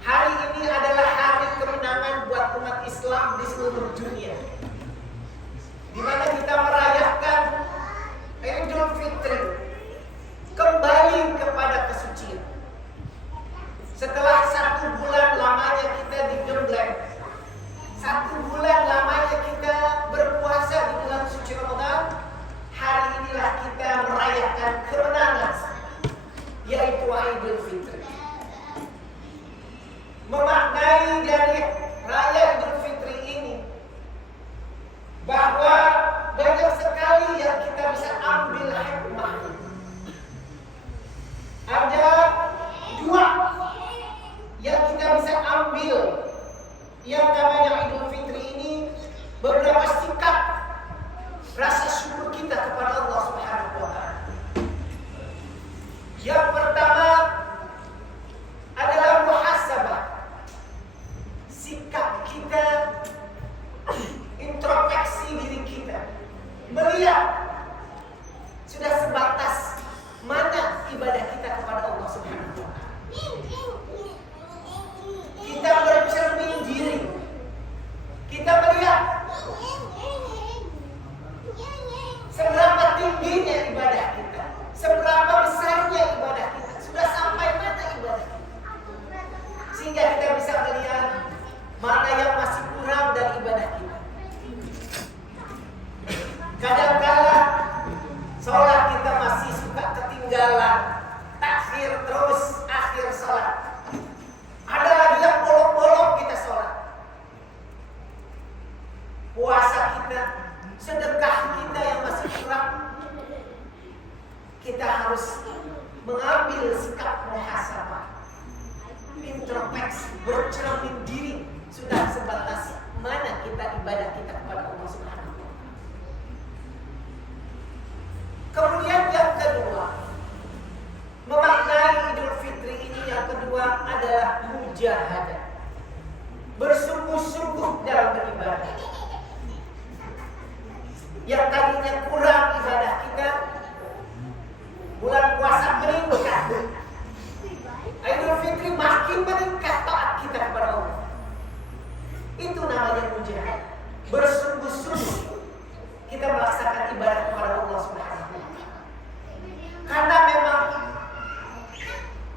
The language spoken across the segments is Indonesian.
Hari ini adalah hari kemenangan buat umat Islam di seluruh dunia. Setelah 1 bulan lamanya kita digembleng, 1 bulan lamanya kita berpuasa di bulan suci Ramadan, hari inilah kita merayakan kemenangan, yaitu Idul Fitri. Memaknai dari raya Idul Fitri ini bahwa banyak sekali yang kita bisa ambil hikmah. Ada 2 yang kita bisa ambil yang namanya Idul Fitri ini, beberapa sikap rasa syukur kita kepada Allah Subhanahu wa Ta'ala. Yang pertama adalah muhasabah, sikap kita introspeksi diri kita, melihat sudah sebatas mana ibadah kita kepada Allah Subhanahu wa Ta'ala. Kita bercermin diri, kita melihat seberapa tingginya ibadah kita, seberapa besarnya ibadah kita, sudah sampai mana ibadah kita, sehingga kita bisa melihat mana yang masih kurang dari ibadah kita. Kadang-kala sholat kita masih suka ketinggalan, takhir terus akhir sholat. Ada lagi yang bolong-bolong kita sholat. Puasa kita, sedekah kita yang masih kurang. Kita harus mengambil sikap muhasabah, introspeksi, bercermin diri, sudah sebatas mana kita ibadah kita kepada Allah Subhanahu wa Ta'ala. Kemudian yang kedua, memaknai Idul Fitri ini yang kedua adalah mujahadah, bersungguh-sungguh dalam beribadah. Yang tadinya kurang ibadah kita, bulan puasa meningkat, Idul Fitri makin meningkat taat kita kepada Allah. Itu namanya mujahadah, bersungguh-sungguh kita melaksanakan ibadah kepada Allah Subhanahu wa Ta'ala. Karena memang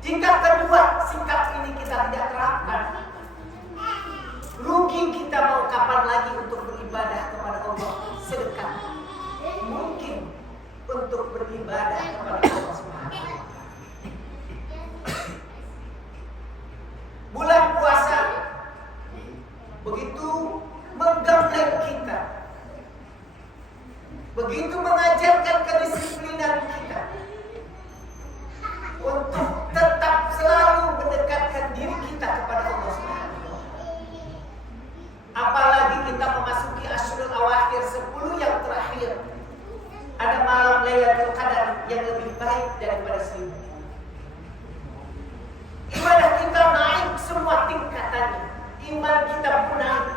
jika kedua sikap ini kita tidak terapkan, rugi kita mau kapan lagi untuk beribadah kepada Allah, sedekah mungkin untuk beribadah kepada Allah Subhanahu wa Ta'ala. Bulan puasa begitu menggembleng kita, begitu mengajarkan kedisiplinan kita untuk tetap selalu mendekatkan diri kita kepada Allah Subhanahu wa Ta'ala. Apalagi kita memasuki Asyurul Awakhir, 10 yang terakhir. Ada malam Lailatul Qadar yang lebih baik daripada 1000. Ibadah kita naik semua tingkatannya, iman kita pun naik.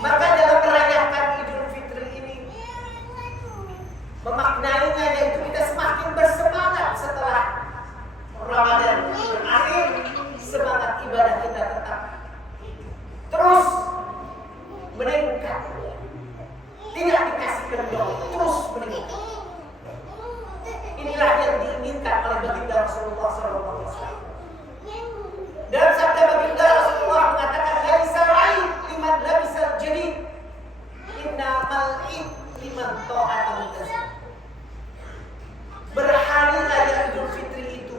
Maka dalam merayakan Idul Fitri ini, memaknainya yaitu kita semakin bersemangat setelah Ramadan berakhir, semangat ibadah kita tetap terus meningkat, tidak dikasih kendor, terus meningkat. Inilah yang diinginkan oleh baginda Rasulullah SAW. Dalam sabda baginda Rasulullah mengatakan, laisa al-'aid liman labisa al-jadid, innamal 'id liman ta'ata mutazid. Berhari raya Idul Fitri itu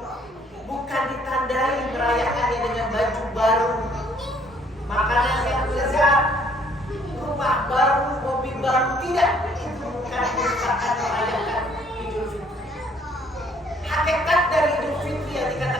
bukan ditandai merayakannya dengan baju baru, makanan yang lezat, rumah baru, mobil baru. Tidak, itu bukan merupakan merayakan Idul Fitri. Hakikat dari Idul Fitri yang dikatakan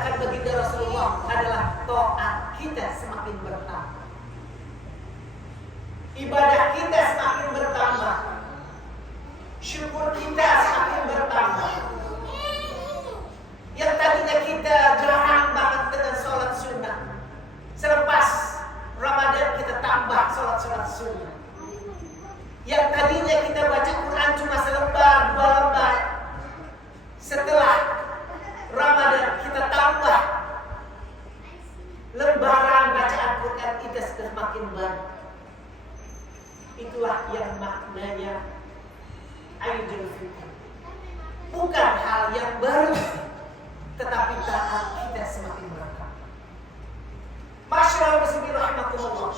tetapi taat kita semakin bertambah. Masyaallah muslimin rahimakumullah.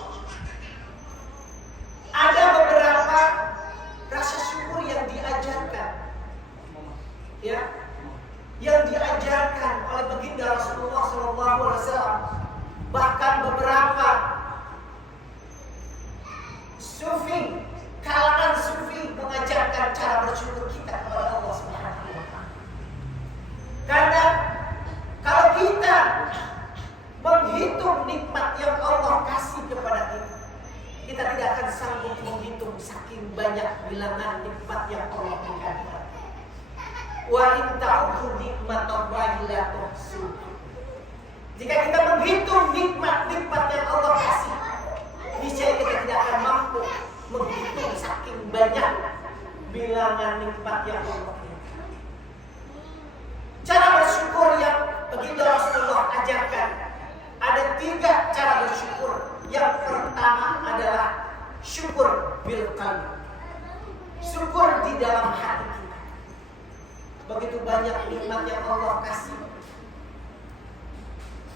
Ada beberapa rasa syukur yang diajarkan, ya, yang diajarkan oleh baginda Rasulullah SAW. Bahkan beberapa sufi, kalangan sufi mengajarkan cara bersyukur kita kepada Allah Subhanahu wa Ta'ala. Karena kalau kita menghitung nikmat yang Allah kasih kepada kita, kita tidak akan sanggup menghitung saking banyak bilangan nikmat yang Allah berikan. Wa in ta'uddu nikmatallahi la tuhsuha. Jika kita menghitung nikmat-nikmat yang Allah kasih, niscaya kita tidak akan mampu menghitung saking banyak bilangan nikmat yang Allah berikan. Cara bersyukur yang baginda Rasulullah ajarkan, ada 3 cara bersyukur. Yang pertama adalah syukur bil qalbi. Syukur di dalam hati kita. Begitu banyak nikmat yang Allah kasih.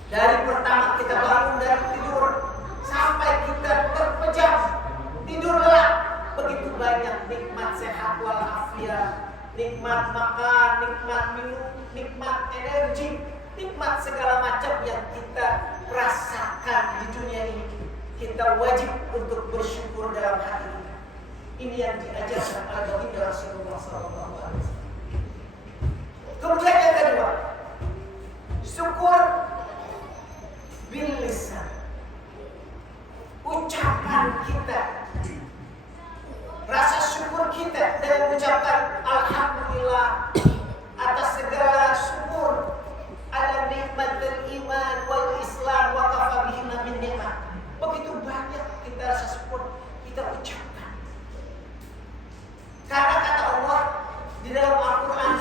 Dari pertama kita bangun dari tidur sampai kita terpejam, tidur lelap, begitu banyak nikmat sehat walafiat, nikmat makan, nikmat minum, nikmat energi, nikmat segala macam yang kita rasakan di dunia ini. Kita wajib untuk bersyukur dalam hati kita. Ini yang diajarkan oleh baginda Rasulullah SAW. Kemudian yang kedua, syukur bil lisan. Ucapan kita, rasa syukur kita dengan mengucapkan alhamdulillah atas segala syukur ala nikmatul iman wal islam wa kafa bihi min nikmat. Begitu banyak kita rasa syukur kita ucapkan. Karena kata Allah di dalam Al-Quran,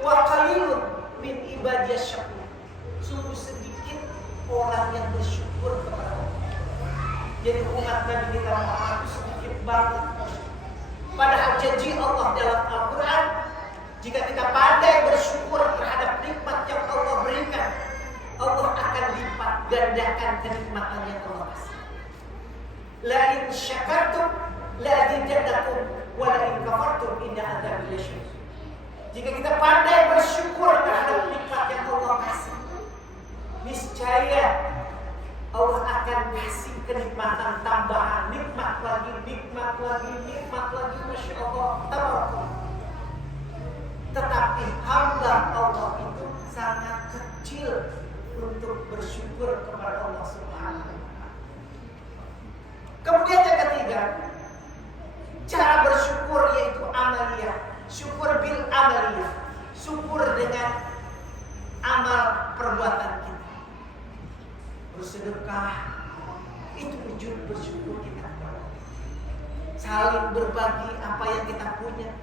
wa qalilun min ibadiyas syakur. Sungguh sedikit orang yang bersyukur kepada Allah. Jadi umat Nabi kita Muhammad itu sedikit banget. Padahal janji Allah dalam Al-Quran, jika kita pandai bersyukur terhadap nikmat yang Allah berikan, Allah akan lipat gandakan kenikmatan yang Allah kasih. La in syakartum la azidannakum wa la in kafartum inna adzabi lasyadid. Jika kita pandai bersyukur terhadap nikmat yang Allah kasih, niscaya Allah akan kasih kenikmatan tambahan, nikmat lagi, nikmat lagi, nikmat lagi, masya Allah, tabarakallah. Tetapi hamba Allah itu sangat kecil untuk bersyukur kepada Allah Subhanahu wa Ta'ala. Kemudian yang ketiga, cara bersyukur yaitu amaliyah. Syukur bil amaliyah. Syukur dengan amal perbuatan kita. Bersedekah, itu wujud bersyukur kita. Saling berbagi apa yang kita punya,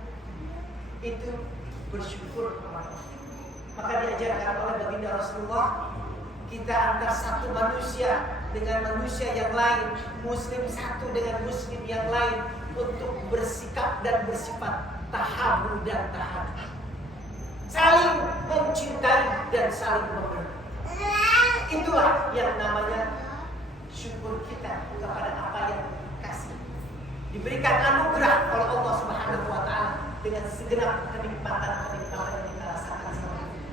itu bersyukur kepada Allah. Maka diajarkan oleh baginda Rasulullah, kita antar satu manusia dengan manusia yang lain, muslim satu dengan muslim yang lain, untuk bersikap dan bersifat tahabu dan tahab, saling mencintai dan saling memberi. Itulah yang namanya syukur kita kepada apa yang kasih, diberikan anugerah oleh Allah Subhanahu wa Ta'ala dengan segenap kenikmatan-kenikmatan yang kita rasakan selama ini.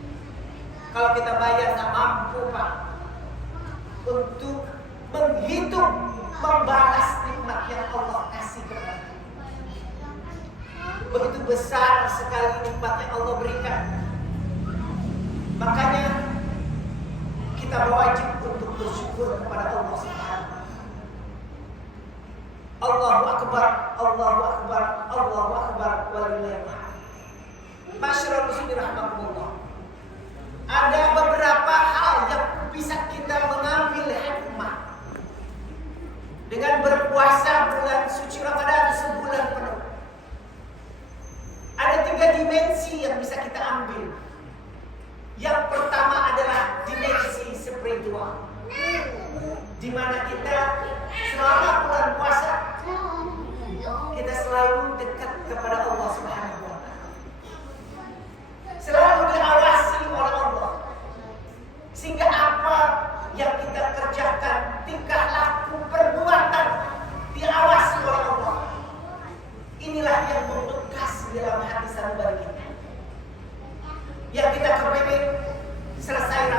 Kalau kita bayar tak mampu Pak untuk menghitung, membalas nikmat yang Allah kasih kepada kita. Begitu besar sekali nikmat yang Allah berikan. Makanya kita wajib untuk bersyukur kepada Allah Subhanahu wa Ta'ala. Allahu Akbar, Allahu Akbar, Allahu Akbar, walillahil hamd. Masyaallah muslimin rahimakumullah. Ada beberapa hal yang bisa kita mengambil hikmah dengan berpuasa bulan suci Ramadan sebulan penuh. Ada 3 dimensi yang bisa kita ambil. Yang pertama adalah dimensi spiritual, di mana kita selama bulan puasa kita selalu dekat kepada Allah Subhanahu wa Ta'ala, selalu diawasi oleh Allah,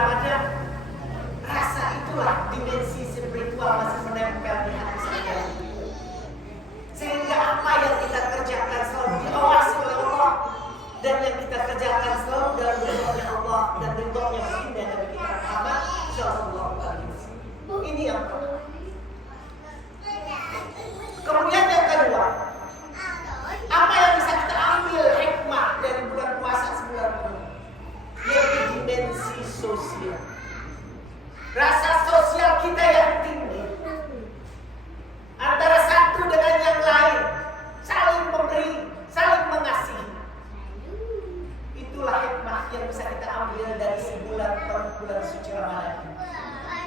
Ramadan, rasa itulah dimensi spiritual masih menempel di hati saya. Sehingga apa yang kita kerjakan selalu diawasi oleh Allah, dan yang kita kerjakan selalu dalam ridhonya Allah dan ridhonya baginda Nabi kita Muhammad sallallahu alaihi wasallam. Ini yang pertama. Kemudian yang kedua, apa yang bisa kita ambil hikmah dari bulan puasa sebulan penuh? Yaitu dimensi sosial. Rasa sosial kita yang tinggi antara satu dengan yang lain, saling memberi, saling mengasihi. Itulah hikmah yang bisa kita ambil dari sebulan penuh bulan suci Ramadan.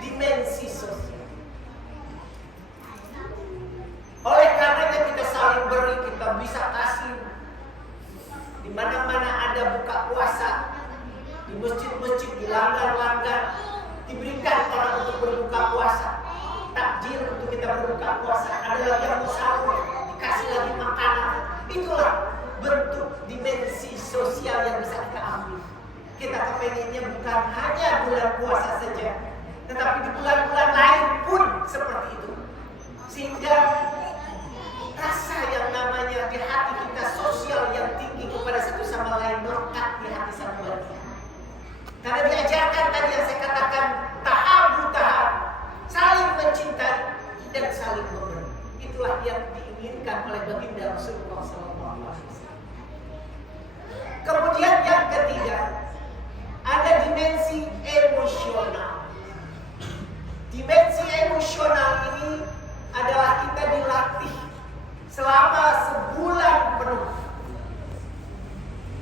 Dimensi sosial. Oleh karenanya kita saling beri, kita bisa kasih. Di mana-mana ada buka puasa, di masjid-masjid, di langgar-langgar, diberikan orang untuk berbuka puasa. Takjil untuk kita berbuka puasa. Ada lagi yang mau sahur, dikasih lagi makanan. Itulah bentuk dimensi sosial yang bisa kita ambil. Kita kepengennya bukan hanya bulan puasa saja, tetapi di bulan-bulan lain pun seperti itu. Sehingga rasa yang namanya di hati kita sosial yang tinggi kepada satu sama lain melekat di hati satu lagi. Karena diajarkan tadi yang saya katakan tahap, saling mencintai dan saling memberi. Itulah yang diinginkan oleh baginda Rasulullah SAW. Kemudian yang ketiga, ada dimensi emosional. Dimensi emosional ini adalah kita dilatih selama sebulan penuh.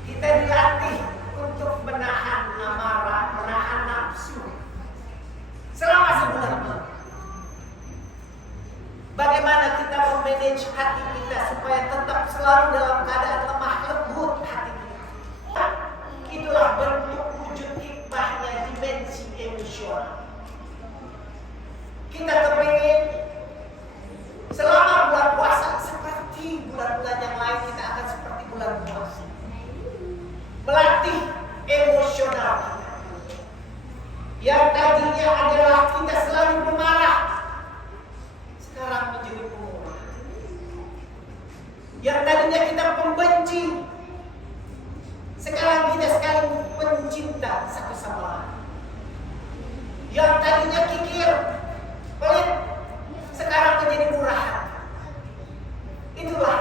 Kita dilatih untuk menahan amarah, menahan nafsu selama sebulan penuh. Bagaimana kita memanage hati kita supaya tetap selalu dalam keadaan lemah lembut hati kita. Itulah bentuk wujud hikmahnya dimensi emosional. Kita kepingin selama bulan puasa seperti bulan-bulan yang lain, kita akan seperti bulan puasa. Melatih emosional kita. Yang tadinya adalah kita selalu memarah, sekarang menjadi pemurah. Yang tadinya kita pembenci, sekarang kita sekali mencinta satu sama lain. Yang tadinya kikir, pelit, sekarang menjadi murah. Itulah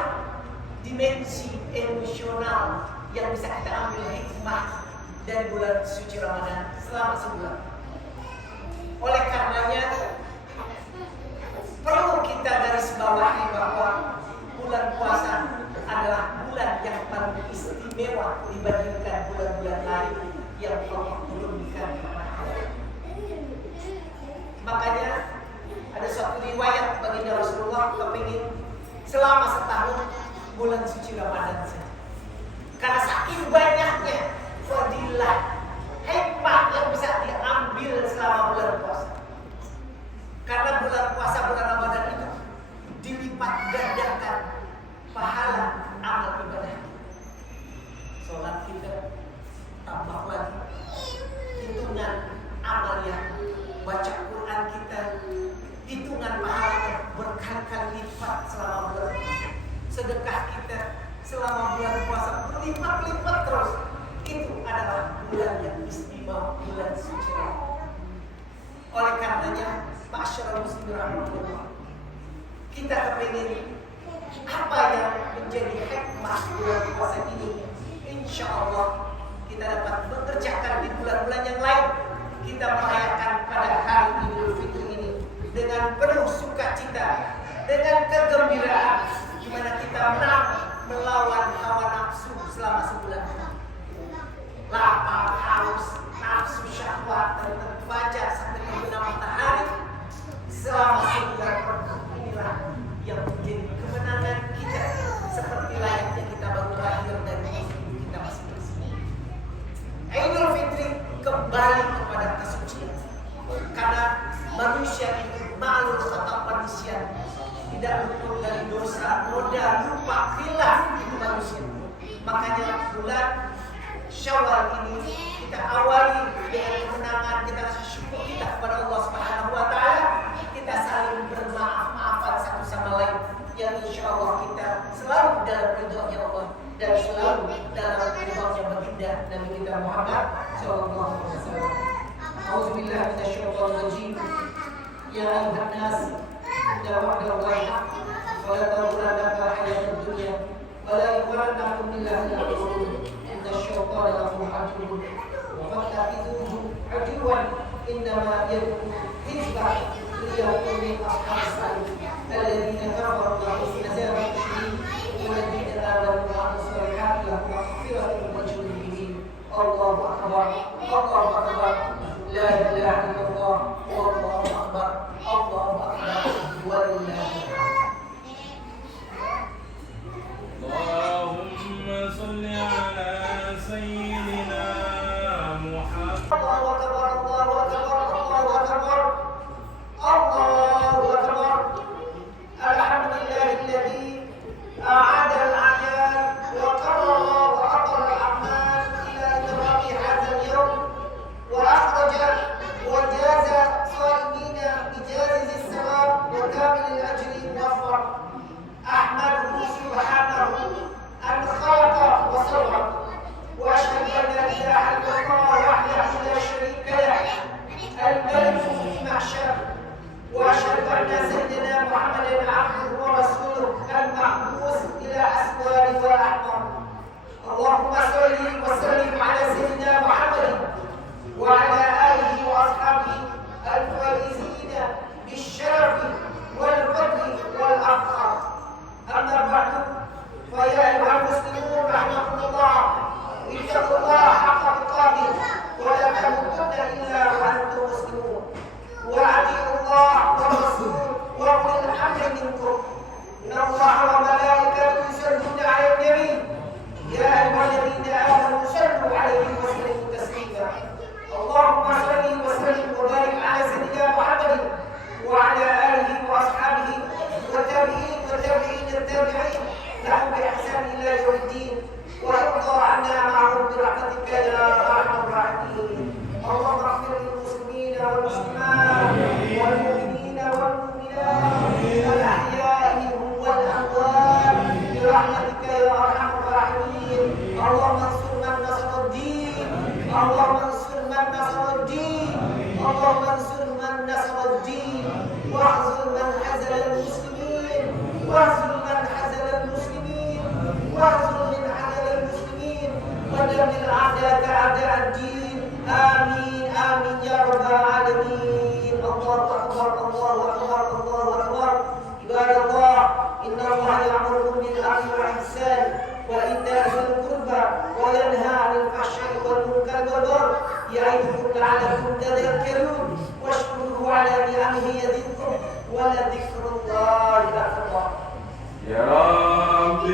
dimensi emosional yang bisa kita ambil hikmah dari bulan suci Ramadan selama sebulan. Oleh karenanya perlu kita garis bawahi bahwa bulan puasa adalah bulan yang paling istimewa dibandingkan bulan-bulan lain yang Allah turunkan kepada kita. Makanya ada suatu riwayat baginda Rasulullah kepingin selama setahun bulan suci Ramadan saja. Karena saking banyaknya fadilah, hikmah yang bisa diambil selama bulan puasa. Karena bulan puasa, bulan Ramadan itu dilipat gandakan pahala amal ibadah. Sholat kita tambah lagi, hitungan amal yang baca Quran kita, hitungan pahalanya berkali-kali lipat selama bulan puasa. Sedekah kita selama bulan puasa berlipat-lipat terus. Itu adalah bulan yang istimewa, bulan suci. Oleh karenanya, ma'asyiral muslimin rahimahullah, kita kepingin apa yang menjadi hikmah bulan puasa ini, insya Allah kita dapat mengerjakan di bulan-bulan yang lain. Kita merayakan pada hari Idul Fitri ini dengan penuh sukacita, dengan kegembiraan, di mana kita menang melawan hawa nafsu selama sebulan. Lapar, haus, nafsu syahwat dari terfajar sampai terbenam matahari selama sebulan penuh. Inilah yang menjadi kemenangan kita, seperti layaknya kita baru lahir dari ibu kita masing-masing. Idul Fitri kembali kepada kesucian, karena manusia itu makhluk khata manusia, tidak luput dari dosa, noda, lupa, khilaf, itu manusia. Makanya bulan Syawal ini kita awali dengan kemenangan kita rasa syukur kita kepada Allah Subhanahu wa taala, kita saling bermaaf-maafan satu sama lain yang insyaallah kita selalu dalam ridhonya Allah dan selalu dalam ridhonya baginda Nabi kita Muhammad sallallahu alaihi wasallam. Auzubillahi minasyaitonir rajim. Ya ayyuhan nas, inna wa'dallahi haqq, wa la taghurrannakum hayatud dunya, wa la yaghurrannakum billahi al-ghurur. Inna asy-syaitana lakum aduwwun fattakhidhuhu aduwwan, innama yad'u hizbahu liyakunu min ashabis sa'ir الذين كفروا لهم عذاب شديد والذين آمنوا وعملوا الصالحات لهم مغفرة وأجر كبير. الله أكبر الله أكبر لا إله إلا الله والله أكبر الله أكبر ولله الحمد. اللهم صل على سيدنا محمد. الله أكبر الله أكبر الله أكبر الله أكبر. الحمد لله الذي أعاد الأعيان وقرر وأقر الأعمال إلى إدراك هذا اليوم وأخرج وجاز صائمين بجازز الثواب وكامل الأجر الموفق. أحمده سبحانه أن خلق وصور، وأشهد أن لا إله إلا الله وحده لا شريك له الملك في محشر، وأشهد أن سيدنا محمدا عبده ورسوله المعبوس إلى أسوار وأحمر. اللهم صل وسلم على سيدنا محمد وعلى آله وأصحابه الفائزين بالشرف والفضل والأفخار. أما بعد، فيا أيها المسلمون رحمكم الله، اتقوا الله حق تقاته ولا تموتن إلا وأنتم مسلمون، وأطيعوا الله والرسول وأولي الأمر منكم. إن الله وملائكته يصلون على النبي يا أيها الذين آمنوا صلوا عليه وسلموا تسليما. اللهم صل وسلم وبارك على سيدنا محمد وعلى آله وأصحابه والتابعين والتابعين التابعين لهم بإحسان إلى يوم الدين، وارضى عنا معهم برحمتك يا أرحم الراحمين. اللهم اغفر للمسلمين والمسلمات والمؤمنين والمؤمنات الأحياء منهم والأموات برحمتك يا أرحم الراحمين. اللهم انصر من نصر الدين، اللهم انصر من نصر الدين، اللهم انصر من نصر الدين، واخذل من حزن المسلمين، واخذل من حزن المسلمين، واخذل من حزن المسلمين، ودمر أعداءك أعداء الدين. آمين آمين يا رب العالمين. الله أكبر الله أكبر الله أكبر. عباد الله، إن الله يأمركم بالعدل والإحسان وإيتاء ذي القربى وينهى عن الفحشاء والمنكر والبغي يعظكم لعلكم تذكرون. واشكروه على نعمه يزدكم ولذكر الله أكبر. يا رب